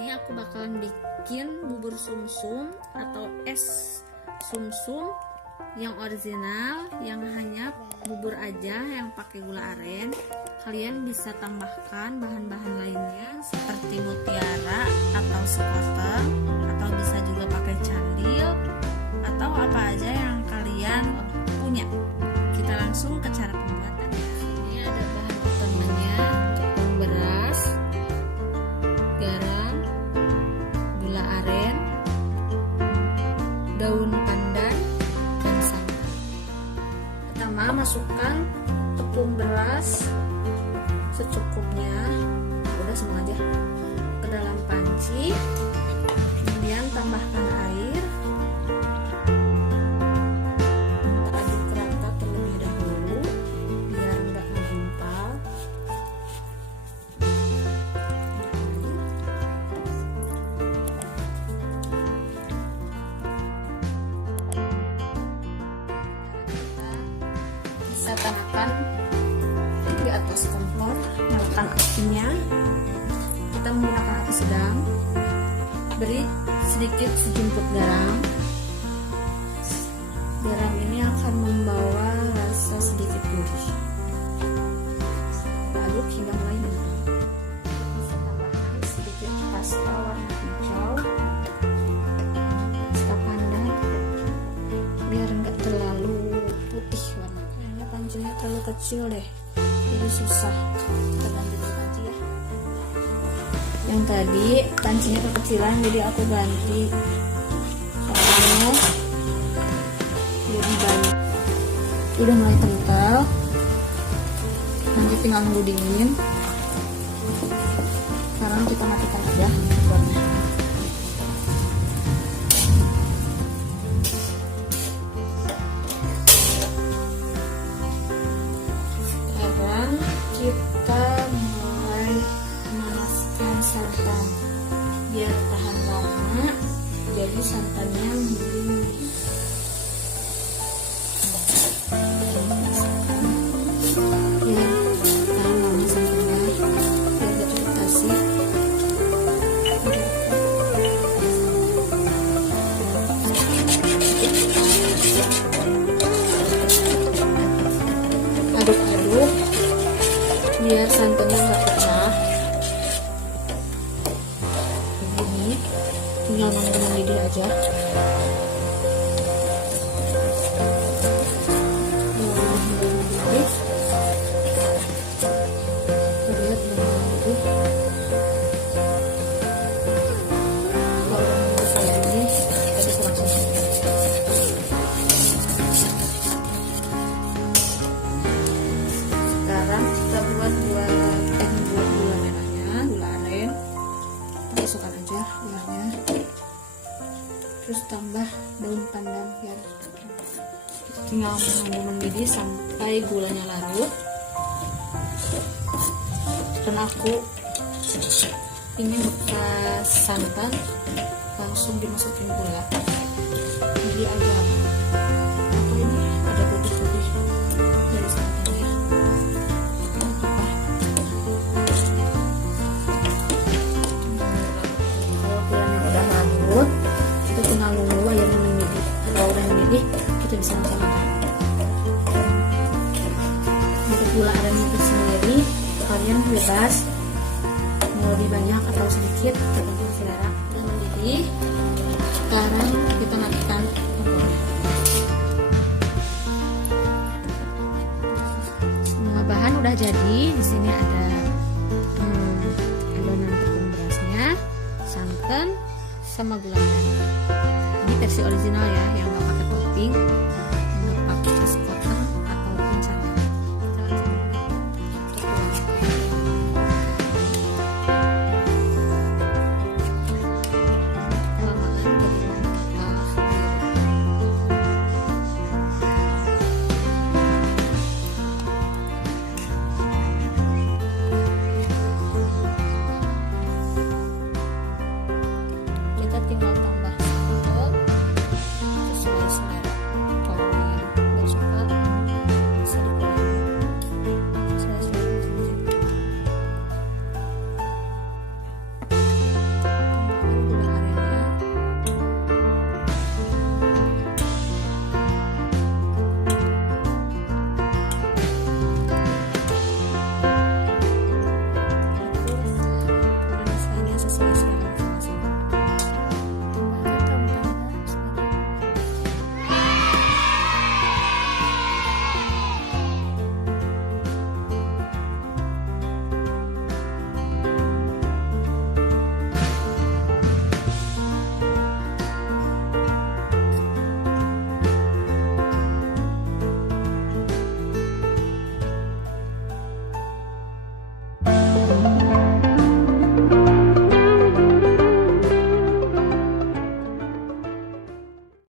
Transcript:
ini aku bakalan bikin bubur sumsum atau es sumsum yang original, yang hanya bubur aja yang pakai gula aren. Kalian bisa tambahkan bahan-bahan lainnya seperti mutiara atau sekoteng, atau bisa juga pakai candil atau apa aja yang kalian punya. Kita langsung ke cara pembuatan. Ini ada bahan utamanya: tepung beras, garam, gula aren, daun pandan, dan santan. Pertama, masukkan tepung beras secukupnya, udah semua aja, ke dalam panci. Kemudian tambahkan air, aduk rata terlebih dahulu biar nggak menggumpal. Bisa tambahkan di atas kompor, nyalakan apinya. Kita menggunakan api sedang. Beri sedikit sejumput garam. Garam ini akan membawa rasa sedikit gurih. Aduk hingga mulai mengembang. Bisa tambahkan sedikit pasta warna hijau, pasta pandan, biar enggak terlalu putih warnanya. Kayaknya pancinya terlalu kecil deh, jadi susah. Kita ganti panci ya. Yang tadi pancinya kekecilan, jadi aku ganti soalnya lebih banyak. Udah mulai kental, nanti tinggal nunggu dingin. Sekarang kita matikan aja kompornya. Sekarang kita mulai memanaskan santan biar tahan lama, jadi santannya mendidih. Biar tahan lama santannya, biar gak iritasi. Aduk-aduk biar santannya nggak pecah. Begini, tinggal mendidih aja. Sekarang kita buat gula merahnya, gula aren. Masukkan aja gulanya, terus tambah daun pandan biar tinggal menunggu mendidih sampai gulanya larut. Dan aku ini bekas santan, langsung dimasukin gula, jadi agak apa ini, ada putih-putih dari santannya. Kalau gulanya udah larut, kita tinggal nunggu airnya mendidih. Kalau udah mendidih, kita bisa masukkan. Untuk gula aren itu sendiri kalian bebas mau lebih banyak atau sedikit, tergantung selera. Dan mendidih. Sekarang kita matikan kompornya. Semua bahan udah jadi. Di sini ada adonan tepung berasnya, santan, sama gula merah. Ini versi original ya, yang nggak pakai topping.